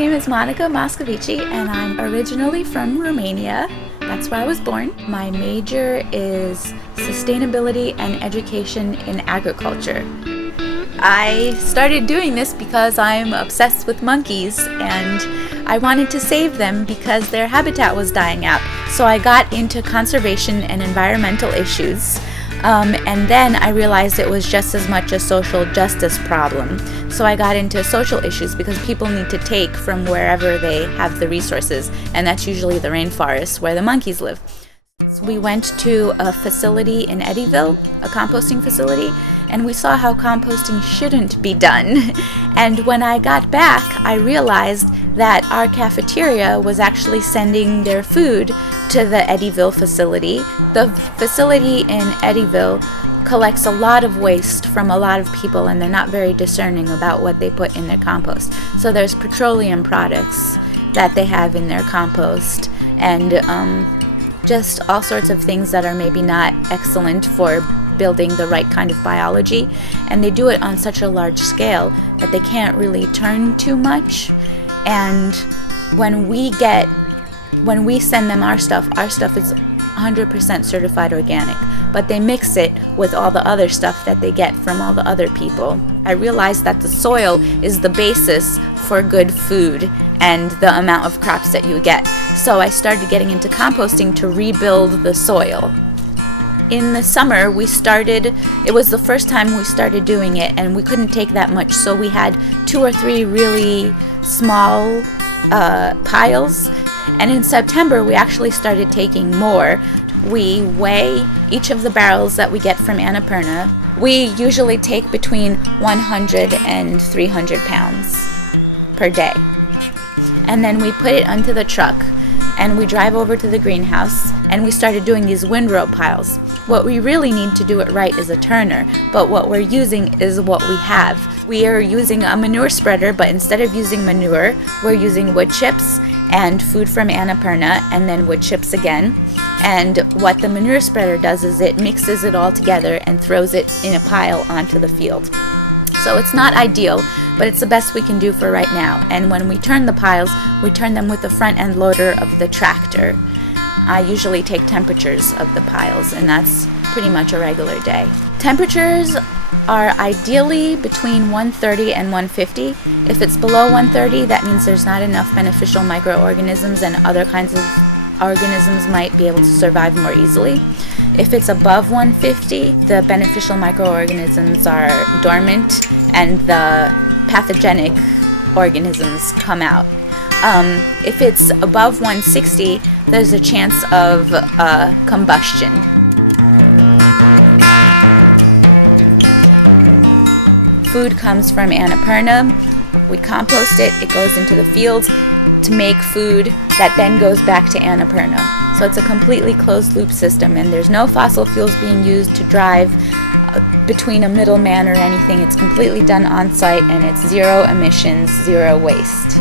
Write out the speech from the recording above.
name is Monica Moscovici, and I'm originally from Romania. That's where I was born. My major is sustainability and education in agriculture. I started doing this because I'm obsessed with monkeys, and I wanted to save them because their habitat was dying out. So I got into conservation and environmental issues. And then I realized it was just as much a social justice problem. So I got into social issues because people need to take from wherever they have the resources, and that's usually the rainforest where the monkeys live. So we went to a facility in Eddyville, a composting facility, and we saw how composting shouldn't be done. And when I got back, I realized that our cafeteria was actually sending their food to the Eddyville facility. The facility in Eddyville collects a lot of waste from a lot of people, and they're not very discerning about what they put in their compost. So there's petroleum products that they have in their compost, and just all sorts of things that are maybe not excellent for building the right kind of biology. And they do it on such a large scale that they can't really turn too much. And when we send them our stuff is 100% certified organic, but they mix it with all the other stuff that they get from all the other people. I realized that the soil is the basis for good food and the amount of crops that you get. So I started getting into composting to rebuild the soil. In the summer, it was the first time we started doing it, and we couldn't take that much, so we had 2 or 3 really small piles. And in September, we actually started taking more. We weigh each of the barrels that we get from Annapurna. We usually take between 100 and 300 pounds per day. And then we put it onto the truck, and we drive over to the greenhouse, and we started doing these windrow piles. What we really need to do it right is a turner, but what we're using is what we have. We are using a manure spreader, but instead of using manure, we're using wood chips and food from Annapurna, and then wood chips again. And what the manure spreader does is it mixes it all together and throws it in a pile onto the field. So it's not ideal, but it's the best we can do for right now. And when we turn the piles, we turn them with the front end loader of the tractor. I usually take temperatures of the piles, and that's pretty much a regular day. Temperatures are ideally between 130 and 150. If it's below 130, that means there's not enough beneficial microorganisms, and other kinds of organisms might be able to survive more easily. If it's above 150, the beneficial microorganisms are dormant and the pathogenic organisms come out. If it's above 160, there's a chance of combustion. Food comes from Annapurna. We compost it. It goes into the fields to make food that then goes back to Annapurna. So it's a completely closed loop system, and there's no fossil fuels being used to drive between a middleman or anything. It's completely done on site, and it's zero emissions, zero waste.